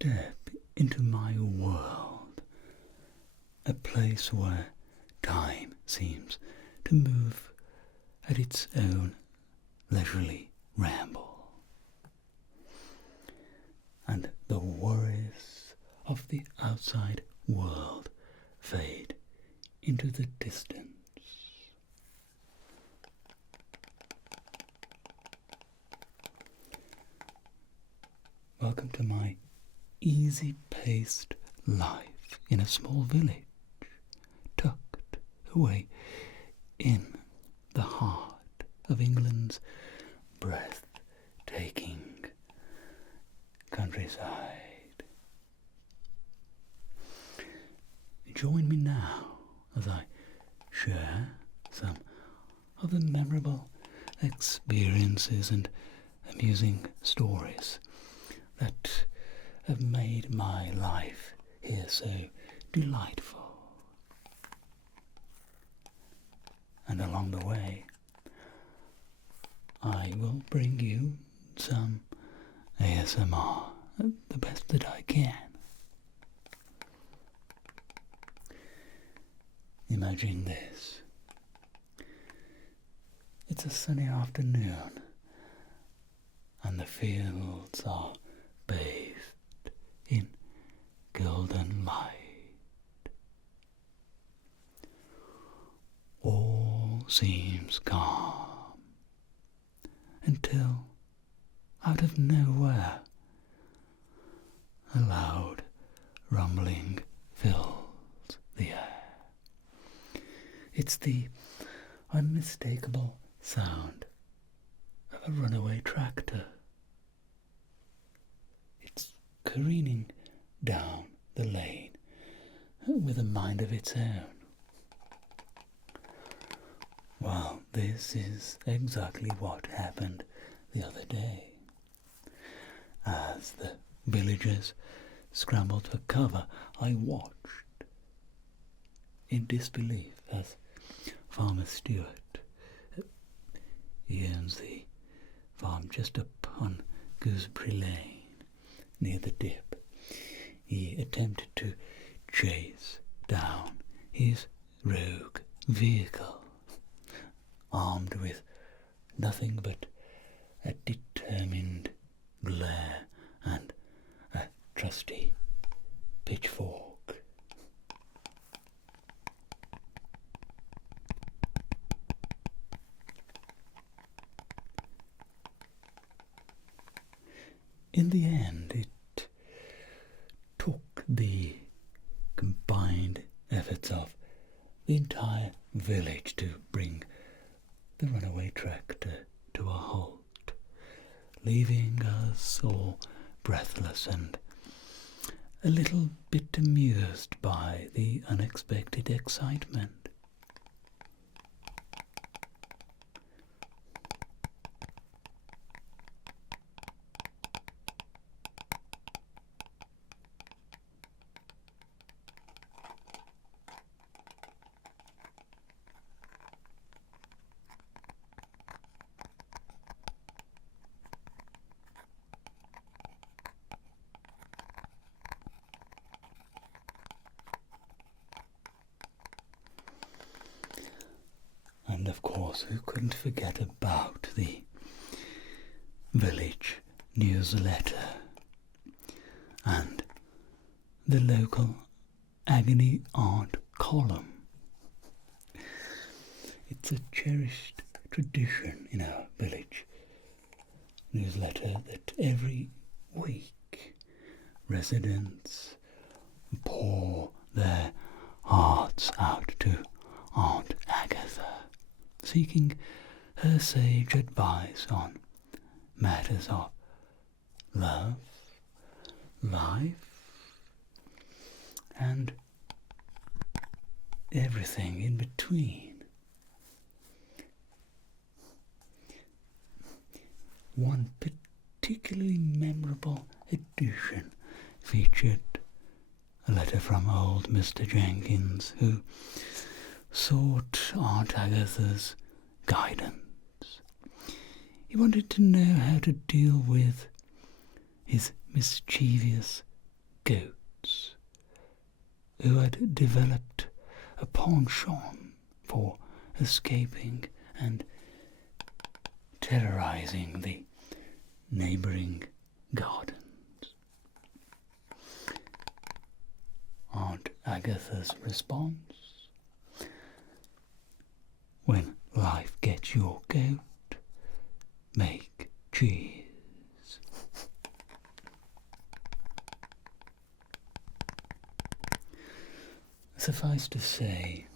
step into my world, a place where time seems to move at its own leisurely ramble, and the worries of the outside world fade into the distance. Welcome to my easy-paced life in a small village, tucked away in the heart of England's breathtaking countryside. Join me now as I share some of the memorable experiences and amusing stories that have made my life here so delightful. And along the way, I will bring you some ASMR, the best that I can. Imagine this. It's a sunny afternoon, and the fields are bathed in golden light. All seems calm until, out of nowhere, a loud rumbling fills the air. It's the unmistakable sound of a runaway tractor. It's careening down the lane with a mind of its own. Well, this is exactly what happened the other day. As the villagers scrambled for cover, I watched in disbelief as Farmer Stewart, he owns the farm just up on Gooseberry Lane, near the dip. He attempted to chase down his rogue vehicle, armed with nothing but a determined glare and a trusty pitchfork. In the end, it took the combined efforts of the entire village to bring the runaway tractor to a halt, leaving us all breathless and a little bit amused by the unexpected excitement. And of course, who couldn't forget about the village newsletter and the local agony aunt column. It's a cherished tradition in our village newsletter that every week residents pour their hearts out to Aunt Agatha, seeking her sage advice on matters of love, life, and everything in between. One particularly memorable edition featured a letter from old Mr. Jenkins, who sought Aunt Agatha's guidance. He wanted to know how to deal with his mischievous goats who had developed a penchant for escaping and terrorizing the neighbouring gardens. Aunt Agatha's response: when life gets your goat, make cheese. Suffice to say,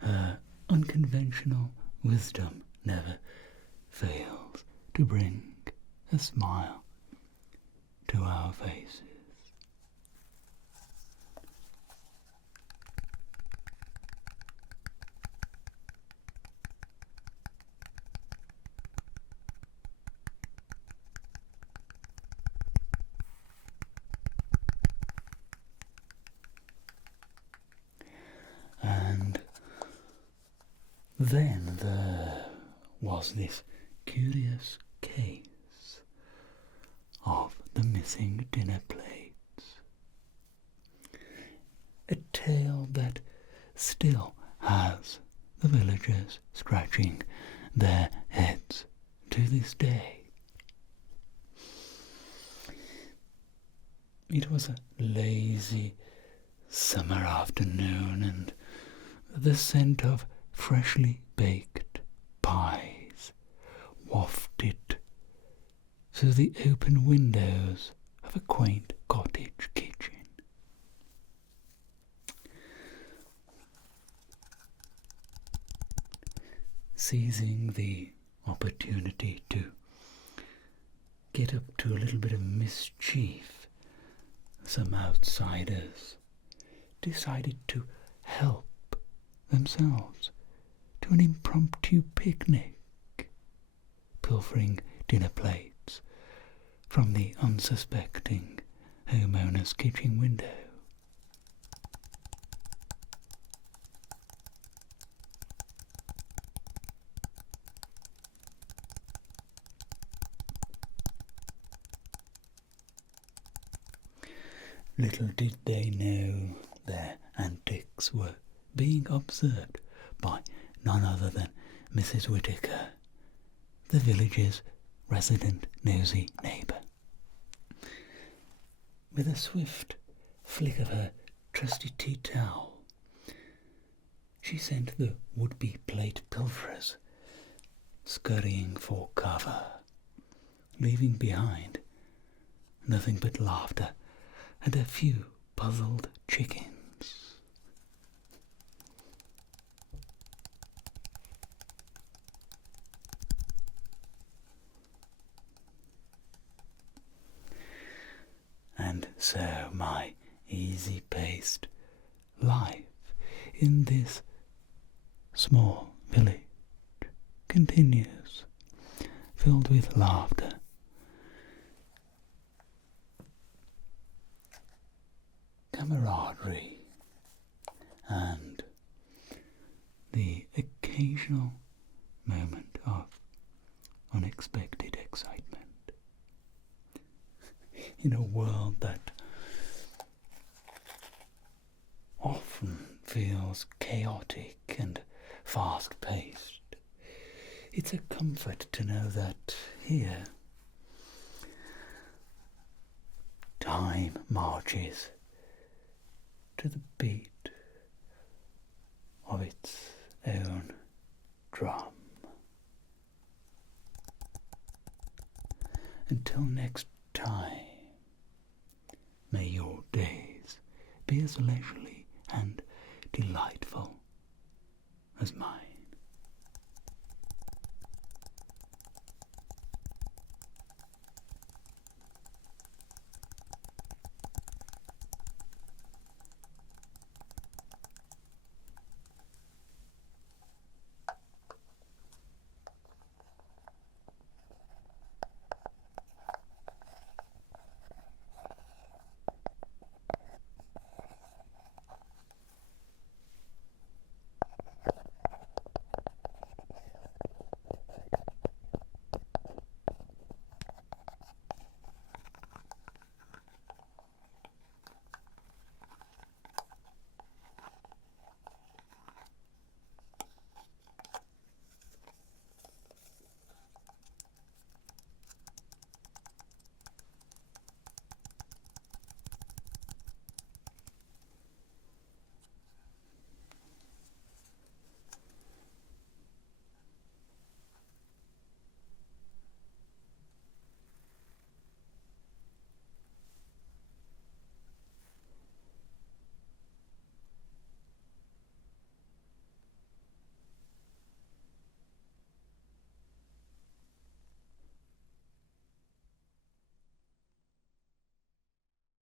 her unconventional wisdom never fails to bring a smile to our faces. And then there was this curious case of the missing dinner plates. A tale that still has the villagers scratching their heads to this day. It was a lazy summer afternoon, and the scent of freshly baked pies wafted through the open windows of a quaint cottage kitchen. Seizing the opportunity to get up to a little bit of mischief, some outsiders decided to help themselves to an impromptu picnic, pilfering dinner plates from the unsuspecting homeowner's kitchen window. Little did they know their antics were being observed by none other than Mrs. Whittaker, the village's resident nosy neighbour. With a swift flick of her trusty tea towel, she sent the would-be plate pilferers scurrying for cover, leaving behind nothing but laughter and a few puzzled chickens. And so my easy-paced life in this small village continues, filled with laughter, camaraderie, and the occasional moment of unexpected excitement. In a world that often feels chaotic and fast-paced, it's a comfort to know that here time marches to the beat of its own drum. Until next time, may your days be as leisurely and delightful as mine.